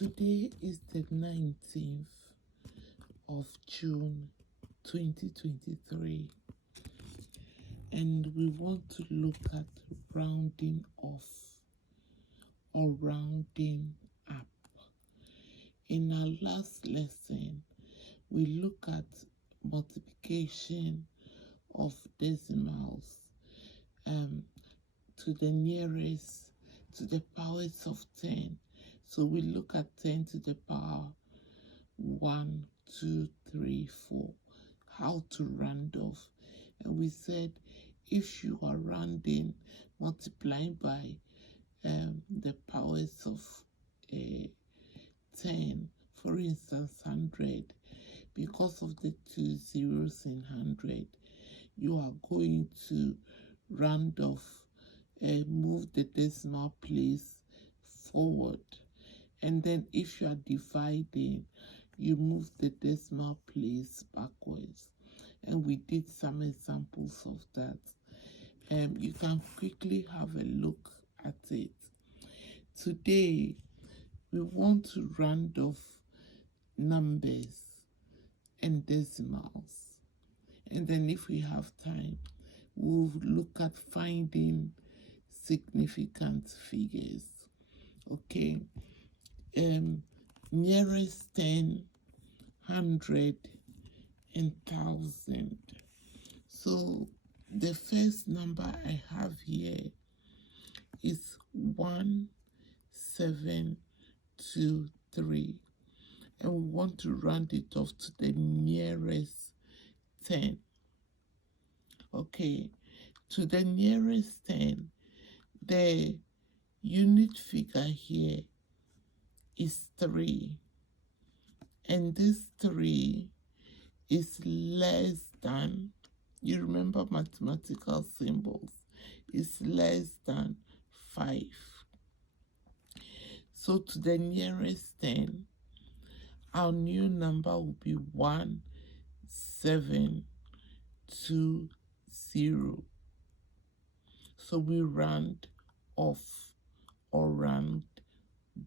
Today is the 19th of June 2023, and we want to look at rounding off or rounding up. In our last lesson, we look at multiplication of decimals to the nearest, to the powers of 10. So we look at 10 to the power 1, 2, 3, 4, how to round off. And we said if you are rounding, multiplying by the powers of 10, for instance 100, because of the 2 zeros in 100, you are going to round off and move the decimal place forward. And then if you are dividing, you move the decimal place backwards. And we did some examples of that. You can quickly have a look at it. Today, we want to round off numbers and decimals. And then if we have time, we'll look at finding significant figures. Okay. Nearest 10, 100, and 1,000. So the first number I have here is 1723, and we want to round it off to the nearest 10. Okay, to the nearest 10, the unit figure here is 3, and this 3 is less than, you remember mathematical symbols, is less than 5. So to the nearest 10, our new number will be 1720. So we round off or round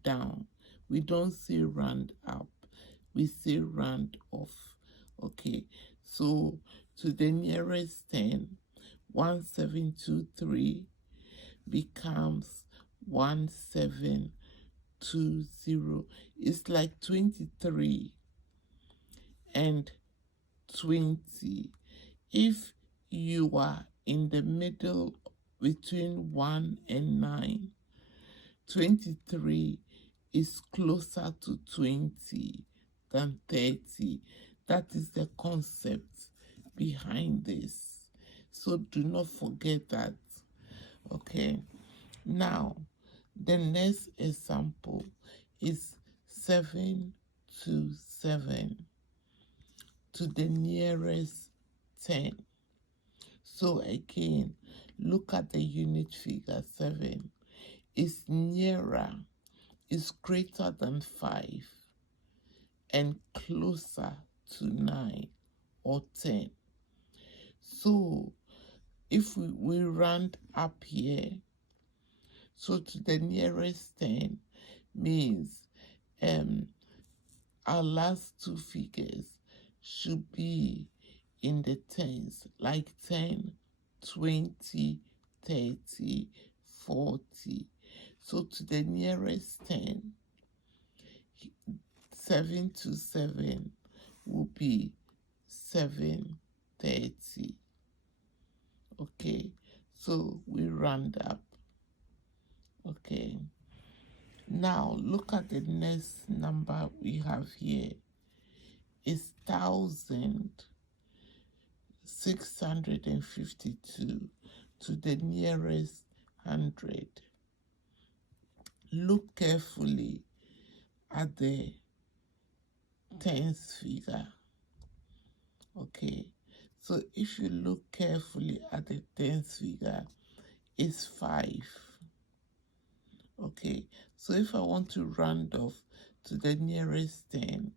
down. We don't say round up, we say round off. Okay, so to the nearest 10, 1723 becomes 1720. It's like 23 and 20. If you are in the middle between 1 and 9, 23 is closer to 20 than 30. That is the concept behind this. So do not forget that. Okay. Now, the next example is 727 to the nearest 10. So again, look at the unit figure 7. It's nearer, is greater than 5, and closer to 9 or 10. So if we round up here, so to the nearest 10 means our last two figures should be in the tens, like 10, 20, 30, 40. So to the nearest 10, 7 to 7 will be 730. Okay, so we round up. Okay, now look at the next number we have here. It's 1,652 to the nearest 100. Look carefully at the tens figure. Okay, so if you look carefully at the tens figure, it's 5. Okay, so if I want to round off to the nearest 10,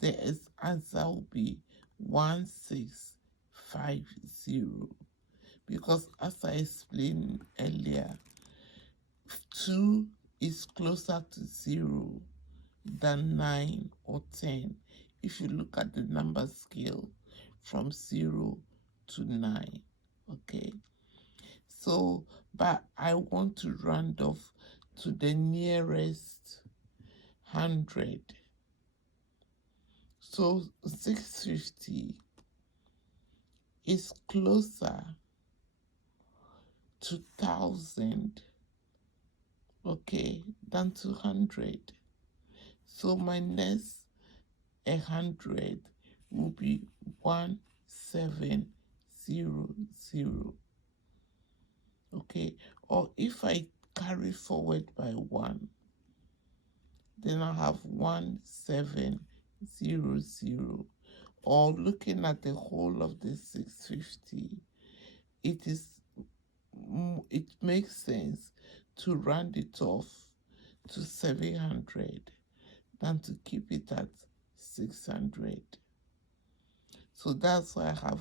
the answer will be 1650, because as I explained earlier, 2 is closer to 0 than 9 or 10 if you look at the number scale from 0 to 9. Okay, so but I want to round off to the nearest 100. So 650 is closer to 1000, okay, than 200. So my next 100 will be 1700. Okay, or if I carry forward by 1, then I have 1700. Or looking at the whole of the 650, it makes sense to round it off to 700 than to keep it at 600. So that's why I have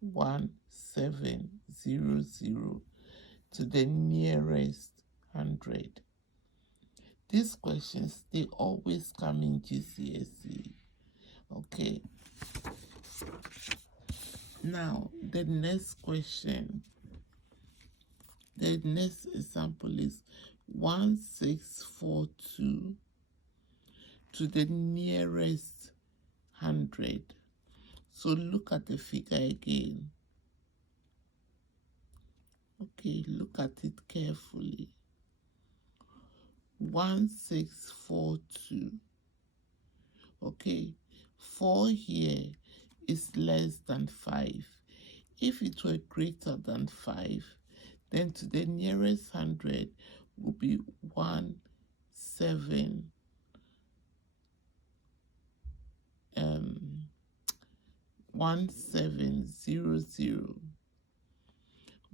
1700 to the nearest 100. These questions, they always come in GCSE. Okay. Now, the next question, the next example is 1642 to the nearest 100. So look at the figure again. Okay, look at it carefully. 1642. Okay, 4 here is less than 5. If it were greater than 5, then to the nearest 100 would be 1700.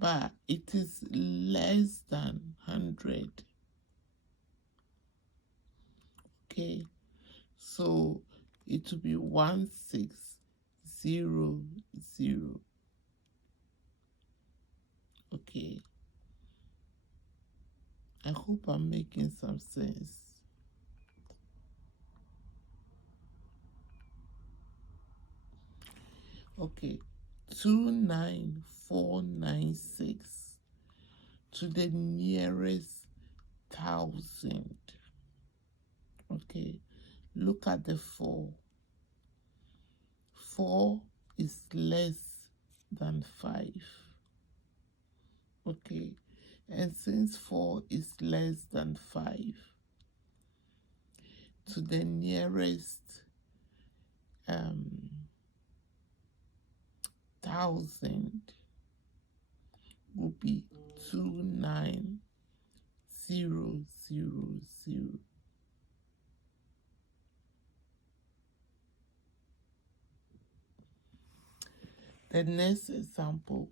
But it is less than 100. Okay, so it will be 1600. Okay, I hope I'm making some sense. Okay, 29496 to the nearest 1000. Okay, look at the 4. 4 is less than 5. Okay, and since 4 is less than 5, to the nearest 1000 will be 29000. The next example,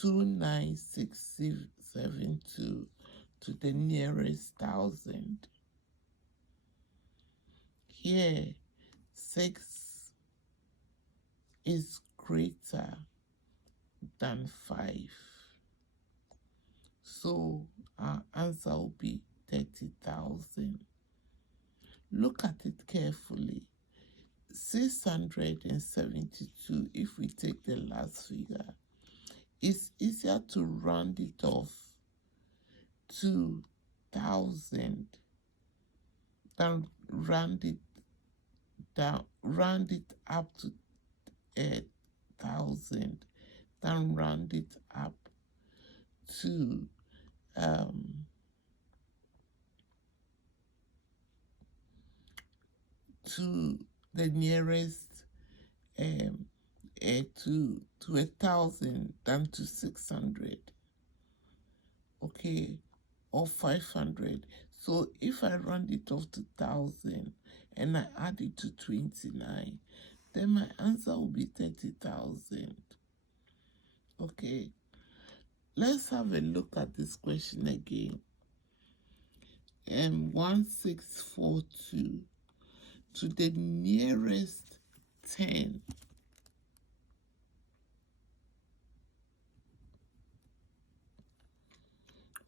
29672 to the nearest 1000. Here, 6 is greater than 5. So our answer will be 30,000. Look at it carefully. 672, if we take the last figure, it's easier to round it off to 1000 than round it up to 1000, than round it up to the nearest to 1000 than to 600. Okay, or 500. So if I round it off to 1000 and I add it to 29, then my answer will be 30,000. Okay, let's have a look at this question again. 1642 to the nearest 10.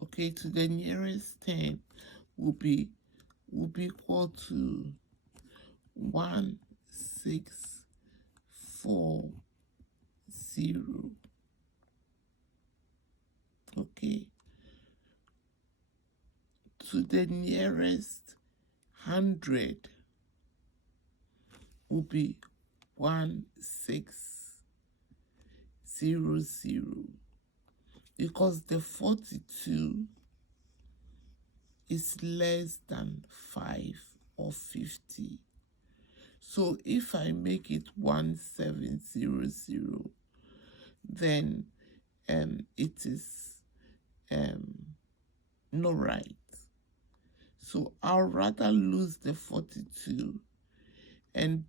Okay, to the nearest 10 will be equal to 1640. Okay, to the nearest 100 will be 1600, because the 42 is less than 5 or 50. So if I make it 1700, then it is not right. So I'll rather lose the 42 and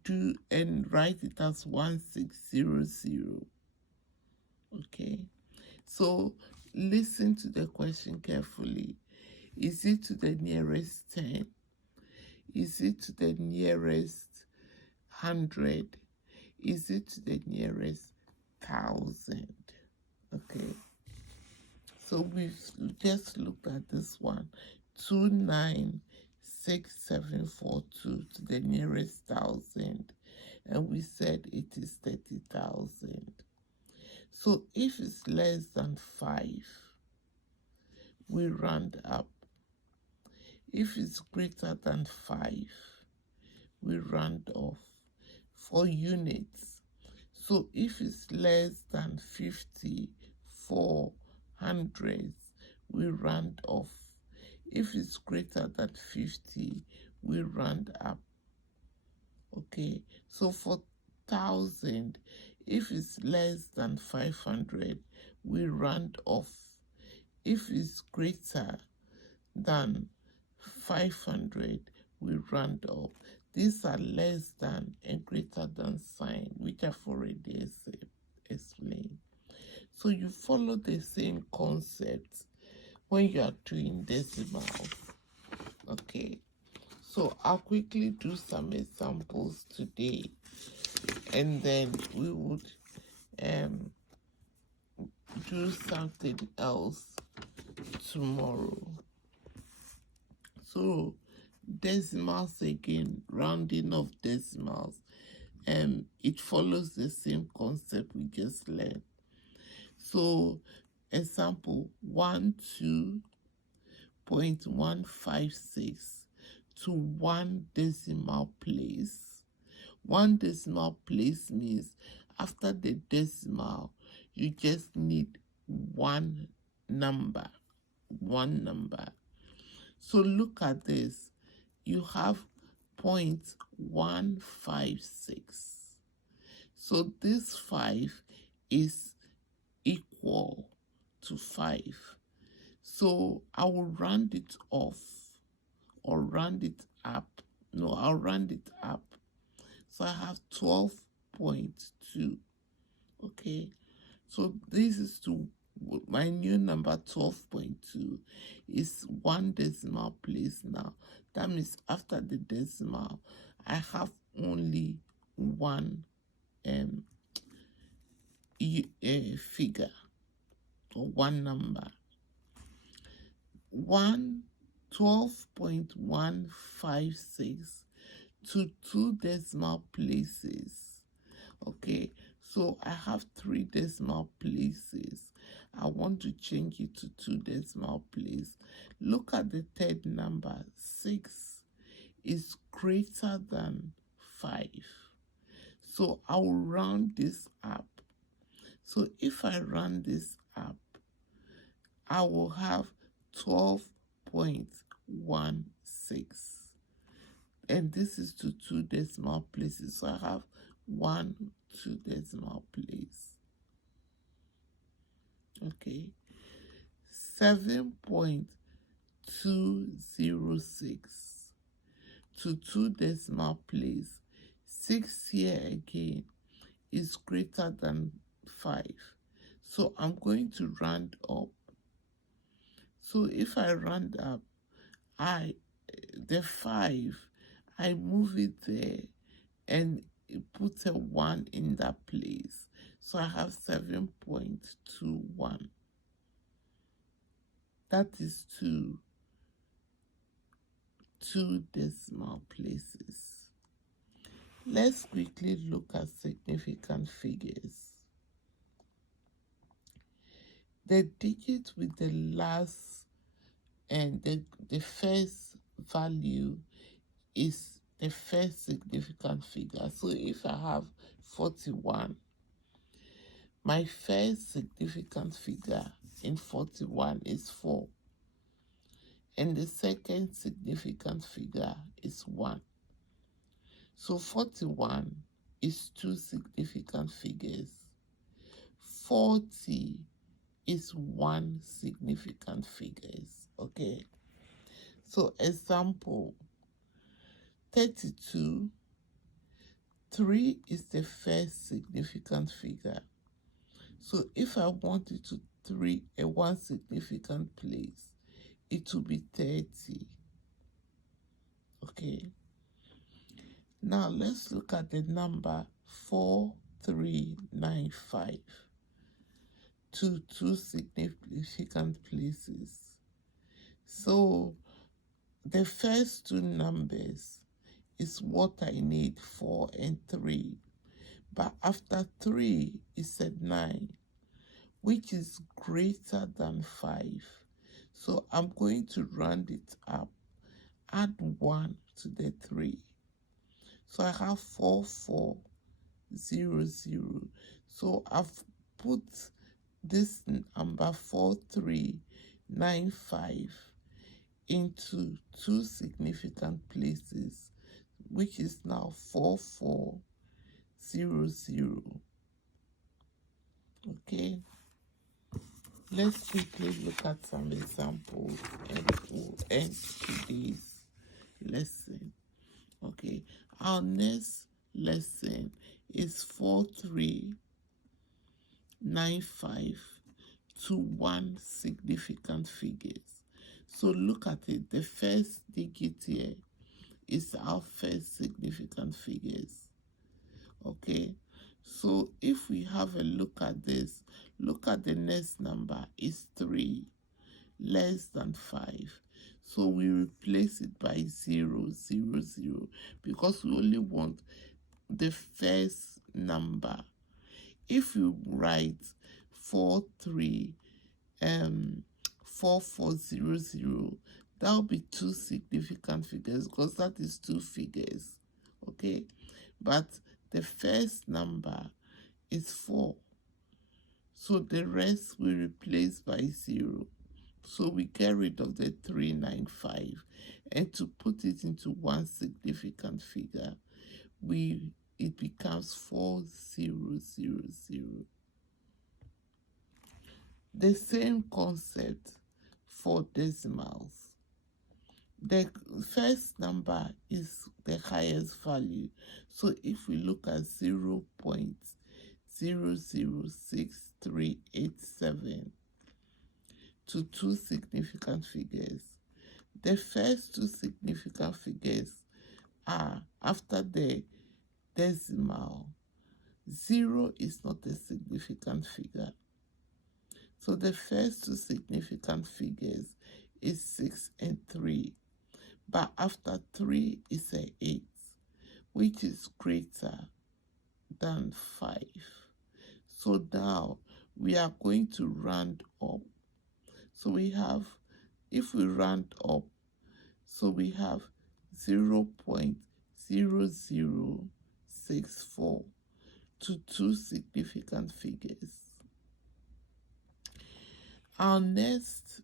write it as 1600. Okay, so listen to the question carefully. Is it to the nearest 10? Is it to the nearest 100? Is it to the nearest 1,000? Okay, so we've just looked at this one. 296742 to the nearest 1,000, and we said it is 30,000. So if it's less than 5, we round up. If it's greater than 5, we round off for units. So if it's less than 50 for hundreds, we round off. If it's greater than 50, we round up. Okay, so for 1,000, if it's less than 500, we round off. If it's greater than 500, we round up. These are less than and greater than sign, which I've already explained. So you follow the same concept when you are doing decimals. Okay, so I'll quickly do some examples today, and then we would do something else tomorrow. So decimals again, rounding of decimals, it follows the same concept we just learned. So example 12.156 to 1 decimal place. 1 decimal place means after the decimal, you just need one number. So look at this. You have 0.156. So this 5 is equal to 5. So I will round it off or round it up. No, I'll round it up. So I have 12.2. Okay, so this is to my new number. 12.2 is 1 decimal place now. That means after the decimal, I have only one figure or one number. 12.156 to 2 decimal places. Okay, so I have 3 decimal places. I want to change it to 2 decimal places. Look at the third number. 6 is greater than 5. So I will round this up. So if I round this up, I will have 12.16. And this is to 2 decimal places. So I have 1, 2 decimal place. Okay. 7.206 to 2 decimal place. 6 here again is greater than 5. So I'm going to round up. So if I round up, the 5, I move it there and put a 1 in that place. So I have 7.21. That is 2 decimal places. Let's quickly look at significant figures. The digit with the last and the first value is the first significant figure. So if I have 41, my first significant figure in 41 is 4, and the second significant figure is 1. So 41 is two significant figures. 40 is one significant figures. Okay. So example 32, 3 is the first significant figure. So if I wanted to three a one significant place, it will be 30. Okay. Now let's look at the number 4395 to two significant places. So the first two numbers is what I need, 4 and 3. But after 3 is a 9, which is greater than 5. So I'm going to round it up, add 1 to the 3. So I have 4400. So I've put this number 4395 into two significant places, which is now 4400. Okay, let's quickly look at some examples and we'll end today's lesson. Okay, our next lesson is 4395 to one significant figures. So look at it. The first digit here is our first significant figures. Okay, so if we have a look at this, look at the next number is 3 less than 5. So we replace it by 0, 0, 0, because we only want the first number. If you write 4400, that will be two significant figures because that is two figures. Okay, but the first number is 4, so the rest we replace by 0. So we get rid of the 395, and to put it into one significant figure, it becomes 4000. The same concept for decimals. The first number is the highest value. So if we look at 0.006387 to two significant figures, the first two significant figures are after the decimal. 0 is not a significant figure. So the first two significant figures is 6 and 3. But after 3 is a 8, which is greater than 5. So now we are going to round up. So we have, if we round up, so we have 0.0064 to two significant figures. Our next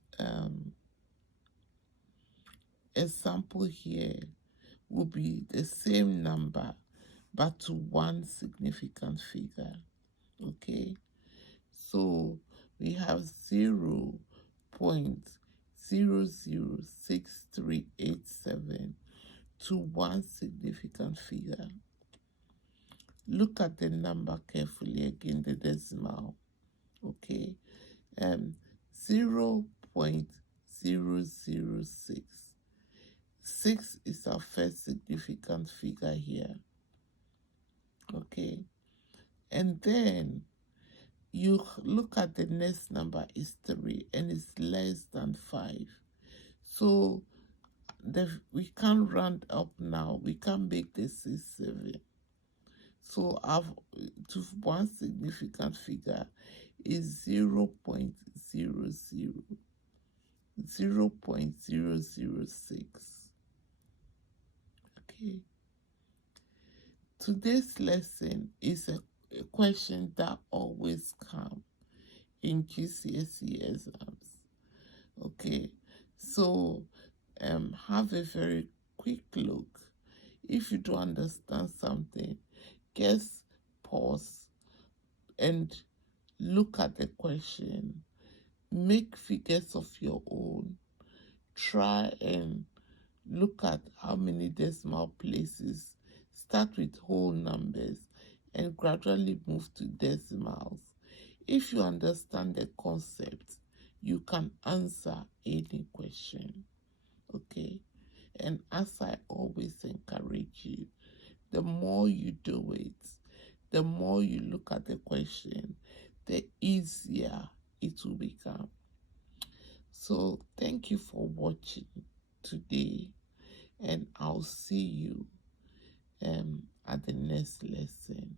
example here will be the same number but to one significant figure. Okay, so we have 0.006387 to one significant figure. Look at the number carefully again, the decimal. Okay, 0.006. 6 is our first significant figure here. Okay, and then you look at the next number is 3 and it's less than 5. So we can't round up now. We can't make the 6 7. So I've to one significant figure is 0.006. Okay. Today's lesson is a question that always comes in GCSE exams. Okay, so have a very quick look. If you don't understand something, just pause and look at the question. Make figures of your own. Try and look at how many decimal places. Start with whole numbers and gradually move to decimals. If you understand the concept, you can answer any question. Okay? And as I always encourage you, the more you do it, the more you look at the question, the easier it will become. So thank you for watching today, and I'll see you at the next lesson.